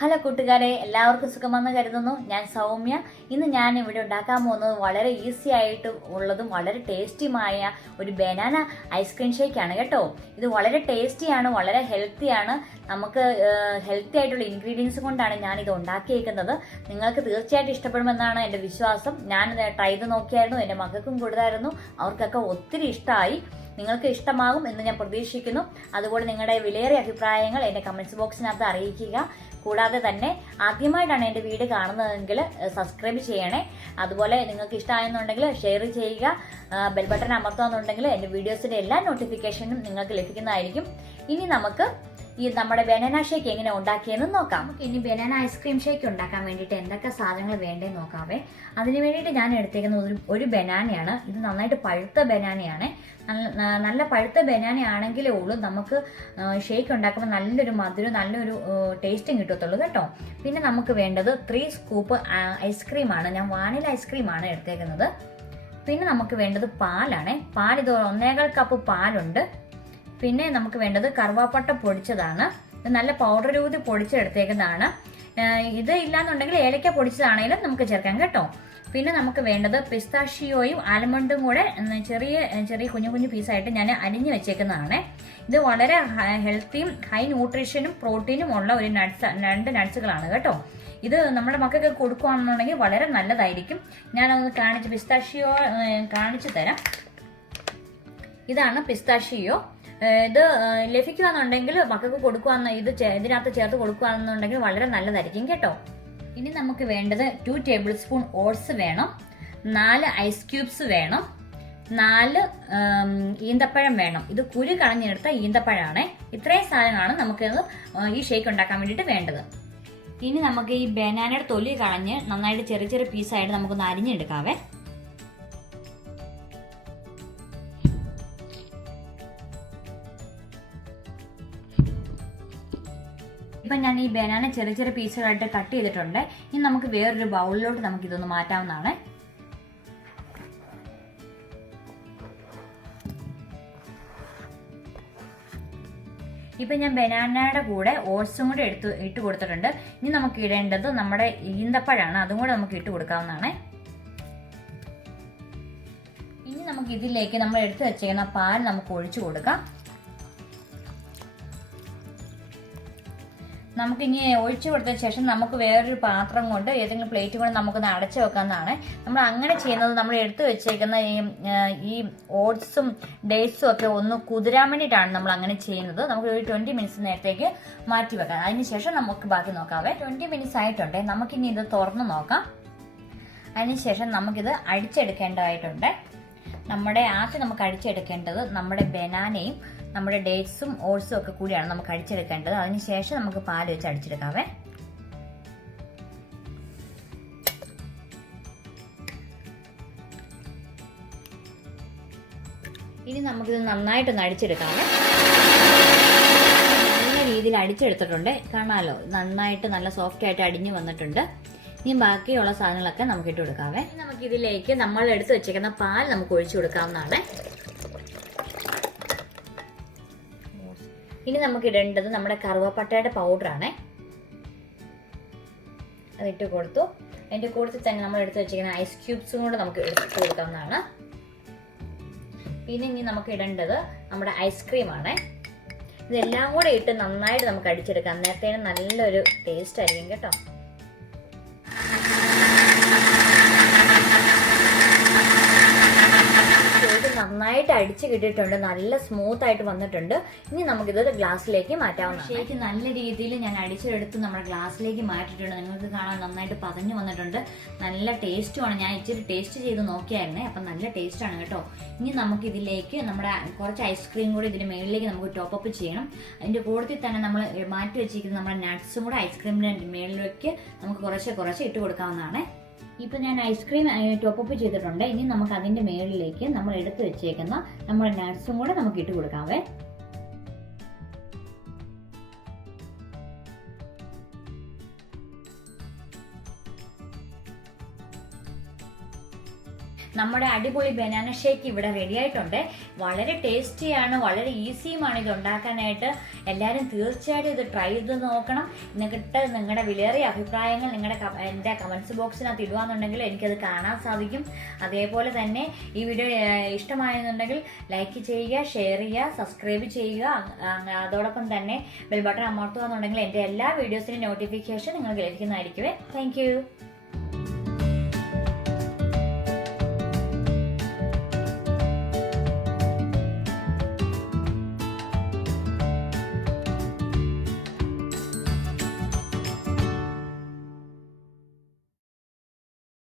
Hello കൂട്ടുകാരെ, എല്ലാവർക്കും സുഖമെന്ന് കരുതുന്നു. ഞാൻ സൗമ്യ. ഇന്ന് ഞാൻ ഇവിടെ ഉണ്ടാക്കാൻ പോകുന്നത് വളരെ ഈസി ആയിട്ട് ഉള്ളതും വളരെ ടേസ്റ്റിയുമായ ഒരു ബനാന ഐസ്ക്രീം ഷേക്കാണ് കേട്ടോ. ഇത് വളരെ ടേസ്റ്റിയാണ്, വളരെ ഹെൽത്തിയാണ്. നമുക്ക് ഹെൽത്തി ആയിട്ടുള്ള ഇൻഗ്രീഡിയൻസ് കൊണ്ടാണ് ഞാൻ ഇത് ഉണ്ടാക്കിയേക്കുന്നത്. നിങ്ങൾക്ക് തീർച്ചയായിട്ടും ഇഷ്ടപ്പെടുമെന്നാണ് എൻ്റെ വിശ്വാസം. ഞാൻ ട്രൈ ചെയ്ത് നോക്കിയായിരുന്നു, എൻ്റെ മക്കൾക്കും കൊടുത്തായിരുന്നു. അവർക്കൊക്കെ ഒത്തിരി ഇഷ്ടമായി. നിങ്ങൾക്ക് ഇഷ്ടമാകും എന്ന് ഞാൻ പ്രതീക്ഷിക്കുന്നു. അതുപോലെ നിങ്ങളുടെ വിലയേറിയ അഭിപ്രായങ്ങൾ എൻ്റെ കമൻസ് ബോക്സിനകത്ത് അറിയിക്കുക. കൂടാതെ തന്നെ ആദ്യമായിട്ടാണ് എൻ്റെ വീഡിയോ കാണുന്നതെങ്കിൽ സബ്സ്ക്രൈബ് ചെയ്യണേ. അതുപോലെ നിങ്ങൾക്ക് ഇഷ്ടമായെന്നുണ്ടെങ്കിൽ ഷെയർ ചെയ്യുക. ബെൽ ബട്ടൺ അമർത്തുകയെന്നുണ്ടെങ്കിൽ എൻ്റെ വീഡിയോസിൻ്റെ എല്ലാ നോട്ടിഫിക്കേഷനും നിങ്ങൾക്ക് ലഭിക്കുന്നതായിരിക്കും. ഇനി നമുക്ക് നമ്മുടെ ബനാന ഷേക്ക് എങ്ങനെ ഉണ്ടാക്കിയെന്ന് നോക്കാം. ഇനി ബനാന ഐസ്ക്രീം ഷേക്ക് ഉണ്ടാക്കാൻ വേണ്ടിയിട്ട് എന്തൊക്കെ സാധനങ്ങൾ വേണ്ടതെന്ന് നോക്കാവേ. അതിന് വേണ്ടിയിട്ട് ഞാൻ എടുത്തേക്കുന്നത് ഒരു ബനാനയാണ്. ഇത് നന്നായിട്ട് പഴുത്ത ബനാനയാണ്. നല്ല പഴുത്ത ബനാന ആണെങ്കിലേ ഉള്ളൂ നമുക്ക് ഷേക്ക് ഉണ്ടാക്കുമ്പോൾ നല്ലൊരു മധുരം, നല്ലൊരു ടേസ്റ്റും കിട്ടത്തുള്ളൂ കേട്ടോ. പിന്നെ നമുക്ക് വേണ്ടത് 3 സ്കൂപ്പ് ഐസ്ക്രീമാണ്. ഞാൻ വാനില ഐസ്ക്രീമാണ് എടുത്തേക്കുന്നത്. പിന്നെ നമുക്ക് വേണ്ടത് പാലാണ്. പാൽ ഇത് 1.25 കപ്പ് പാലുണ്ട്. പിന്നെ നമുക്ക് വേണ്ടത് കറുവാപ്പട്ട പൊടിച്ചതാണ്. ഇത് നല്ല പൗഡർ രൂപത്തിൽ പൊടിച്ചെടുത്തേക്കുന്നതാണ്. ഇത് ഇല്ലാന്നുണ്ടെങ്കിൽ ഏലക്ക പൊടിച്ചതാണെങ്കിലും നമുക്ക് ചേർക്കാം കേട്ടോ. പിന്നെ നമുക്ക് വേണ്ടത് പിസ്താഷിയോയും ആൽമണ്ടും കൂടെ ചെറിയ ചെറിയ കുഞ്ഞു കുഞ്ഞു പീസായിട്ട് ഞാൻ അരിഞ്ഞു വെച്ചേക്കുന്നതാണ്. ഇത് വളരെ ഹെൽത്തിയും ഹൈ ന്യൂട്രീഷനും പ്രോട്ടീനും ഉള്ള ഒരു രണ്ട് നട്ട്സുകളാണ് കേട്ടോ. ഇത് നമ്മുടെ മക്കൾക്ക് കൊടുക്കുകയാണെന്നുണ്ടെങ്കിൽ വളരെ നല്ലതായിരിക്കും. ഞാനൊന്ന് പിസ്താഷിയോ കാണിച്ചു തരാം. ഇതാണ് പിസ്താഷിയോ. ഇത് ലഭിക്കുകയാണെന്നുണ്ടെങ്കിൽ മക്കൾക്ക് കൊടുക്കുകയെന്ന് ഇതിനകത്ത് ചേർത്ത് കൊടുക്കുകയാണെന്നുണ്ടെങ്കിൽ വളരെ നല്ലതായിരിക്കും കേട്ടോ. ഇനി നമുക്ക് വേണ്ടത് 2 ടേബിൾ സ്പൂൺ ഓട്സ് വേണം, 4 ഐസ് ക്യൂബ്സ് വേണം, 4 ഈന്തപ്പഴം വേണം. ഇത് കുരു കളഞ്ഞെടുത്ത ഈന്തപ്പഴമാണ്. ഇത്രയും സാധനങ്ങളാണ് നമുക്ക് ഈ ഷേക്ക് ഉണ്ടാക്കാൻ വേണ്ടിയിട്ട് വേണ്ടത്. ഇനി നമുക്ക് ഈ ബനാനയുടെ തൊലി കളഞ്ഞ് നന്നായിട്ട് ചെറിയ ചെറിയ പീസായിട്ട് നമുക്കൊന്ന് അരിഞ്ഞെടുക്കാവേ. ഇപ്പം ഞാൻ ഈ ബനാന ചെറിയ ചെറിയ പീസുകളായിട്ട് കട്ട് ചെയ്തിട്ടുണ്ട്. ഇനി നമുക്ക് വേറൊരു ബൗളിലോട്ട് നമുക്ക് ഇതൊന്ന് മാറ്റാവുന്നതാണ്. ഇപ്പം ഞാൻ ബനാനയുടെ കൂടെ ഓട്സും കൂടെ ഇട്ട് കൊടുത്തിട്ടുണ്ട്. ഇനി നമുക്ക് ഇടേണ്ടത് നമ്മുടെ ഈന്തപ്പഴമാണ്. അതും കൂടെ നമുക്ക് ഇട്ട് കൊടുക്കാവുന്നതാണ്. ഇനി നമുക്ക് ഇതിലേക്ക് നമ്മൾ എടുത്തു വെച്ചേക്കുന്ന പാൽ നമുക്ക് ഒഴിച്ചു കൊടുക്കാം. നമുക്ക് ഇനി ഒഴിച്ചു കൊടുത്തതിന് ശേഷം നമുക്ക് വേറൊരു പാത്രം കൊണ്ട് ഏതെങ്കിലും പ്ലേറ്റ് കൊണ്ട് നമുക്കൊന്ന് അടച്ചു വെക്കാവുന്നതാണ്. നമ്മൾ അങ്ങനെ ചെയ്യുന്നത് നമ്മൾ എടുത്തു വെച്ചേക്കുന്ന ഈ ഓട്സും ഡേറ്റ്സും ഒക്കെ ഒന്ന് കുതിരാൻ വേണ്ടിയിട്ടാണ് നമ്മൾ അങ്ങനെ ചെയ്യുന്നത്. നമുക്ക് ഒരു 20 മിനിറ്റ്സ് നേരത്തേക്ക് മാറ്റി വെക്കാം. അതിനുശേഷം നമുക്ക് ബാക്കി നോക്കാവേ. 20 മിനിറ്റ്സ് ആയിട്ടുണ്ട്. നമുക്കിനി ഇത് തുറന്ന് നോക്കാം. അതിനുശേഷം നമുക്കിത് അടിച്ചെടുക്കേണ്ടതായിട്ടുണ്ട്. ആദ്യം നമുക്ക് അടിച്ചെടുക്കേണ്ടത് നമ്മുടെ ബനാനയും നമ്മുടെ ഡേറ്റ്സും ഓട്സും ഒക്കെ കൂടിയാണ് നമുക്ക് അടിച്ചെടുക്കേണ്ടത്. അതിനുശേഷം നമുക്ക് പാൽ വെച്ച് അടിച്ചെടുക്കാവേ. ഇനി നമുക്കിത് നന്നായിട്ടൊന്ന് അടിച്ചെടുക്കാവേ. നല്ല രീതിയിൽ അടിച്ചെടുത്തിട്ടുണ്ട്, കാണാമല്ലോ. നന്നായിട്ട് നല്ല സോഫ്റ്റ് ആയിട്ട് അടിഞ്ഞു വന്നിട്ടുണ്ട്. ഇനി ബാക്കിയുള്ള സാധനങ്ങളൊക്കെ നമുക്ക് ഇട്ട് കൊടുക്കാവേ. നമുക്ക് ഇതിലേക്ക് നമ്മൾ എടുത്ത് വെച്ചേക്കുന്ന പാൽ നമുക്ക് ഒഴിച്ചു കൊടുക്കാവുന്നതാണ്. ഇനി നമുക്ക് ഇടേണ്ടത് നമ്മുടെ കറുവപ്പട്ടയുടെ പൗഡറാണ്. അതിട്ട് കൊടുത്തു. അതിന്റെ കൂട്ടത്തിൽ തന്നെ നമ്മൾ എടുത്ത് വെച്ചിരിക്കുന്ന ഐസ് ക്യൂബ്സും കൂടെ നമുക്ക് എടുത്ത് കൊടുക്കാവുന്നതാണ്. പിന്നെ ഇനി നമുക്ക് ഇടേണ്ടത് നമ്മുടെ ഐസ്ക്രീമാണ്. ഇതെല്ലാം കൂടെ ഇട്ട് നന്നായിട്ട് നമുക്ക് അടിച്ചെടുക്കാം. നേരത്തേന് നല്ലൊരു ടേസ്റ്റ് ആയിരിക്കും കേട്ടോ. നന്നായിട്ട് അടിച്ചു കിട്ടിയിട്ടുണ്ട്, നല്ല സ്മൂത്ത് ആയിട്ട് വന്നിട്ടുണ്ട്. ഇനി നമുക്കിത് ഗ്ലാസ്സിലേക്ക് മാറ്റാവുന്നതാണ്. ഷേക്ക് നല്ല രീതിയിൽ ഞാൻ അടിച്ചെടുത്ത് നമ്മുടെ ഗ്ലാസ്സിലേക്ക് മാറ്റിയിട്ടുണ്ട്. നിങ്ങൾക്ക് കാണാൻ നന്നായിട്ട് പതഞ്ഞു വന്നിട്ടുണ്ട്. നല്ല ടേസ്റ്റുമാണ്. ഞാൻ ഇച്ചിരി ടേസ്റ്റ് ചെയ്ത് നോക്കിയായിരുന്നേ, അപ്പം നല്ല ടേസ്റ്റാണ് കേട്ടോ. ഇനി നമുക്ക് ഇതിലേക്ക് നമ്മുടെ കുറച്ച് ഐസ്ക്രീം കൂടി ഇതിന് മുകളിലേക്ക് നമുക്ക് ടോപ്പ് ചെയ്യണം. അതിന്റെ കൂട്ടത്തിൽ തന്നെ നമ്മൾ മാറ്റി വെച്ചിരിക്കുന്ന നമ്മുടെ നട്ട്സും കൂടെ ഐസ്ക്രീമിന്റെ മുകളിലേക്ക് നമുക്ക് കുറച്ച് ഇട്ട് കൊടുക്കാവുന്നതാണ്. ഇപ്പം ഞാൻ ഐസ്ക്രീം ടോപ്പ് ചെയ്തിട്ടുണ്ട്. ഇനി നമുക്ക് അതിന്റെ മുകളിലേക്ക് നമ്മൾ എടുത്തു വെച്ചേക്കുന്ന നമ്മുടെ നട്ട്സും കൂടെ നമുക്ക് ഇട്ട് കൊടുക്കാവേ. നമ്മുടെ അടിപൊളി ബനാന ഷേക്ക് ഇവിടെ റെഡി ആയിട്ടുണ്ട്. വളരെ ടേസ്റ്റിയാണ്, വളരെ ഈസിയുമാണ് ഇത് ഉണ്ടാക്കാനായിട്ട്. എല്ലാവരും തീർച്ചയായിട്ടും ഇത് ട്രൈ ചെയ്ത് നോക്കണം. എന്നിട്ട് നിങ്ങളുടെ വിലയേറിയ അഭിപ്രായങ്ങൾ എൻ്റെ കമൻസ് ബോക്സിനകത്ത് ഇടുകയാണെന്നുണ്ടെങ്കിൽ എനിക്കത് കാണാൻ സാധിക്കും. അതേപോലെ തന്നെ ഈ വീഡിയോ ഇഷ്ടമായെന്നുണ്ടെങ്കിൽ ലൈക്ക് ചെയ്യുക, ഷെയർ ചെയ്യുക, സബ്സ്ക്രൈബ് ചെയ്യുക. അതോടൊപ്പം തന്നെ ബെൽ ബട്ടൺ അമർത്തുക എന്നുണ്ടെങ്കിൽ എൻ്റെ എല്ലാ വീഡിയോസിൻ്റെ നോട്ടിഫിക്കേഷൻ നിങ്ങൾക്ക് ലഭിക്കുന്നതായിരിക്കുമേ. താങ്ക്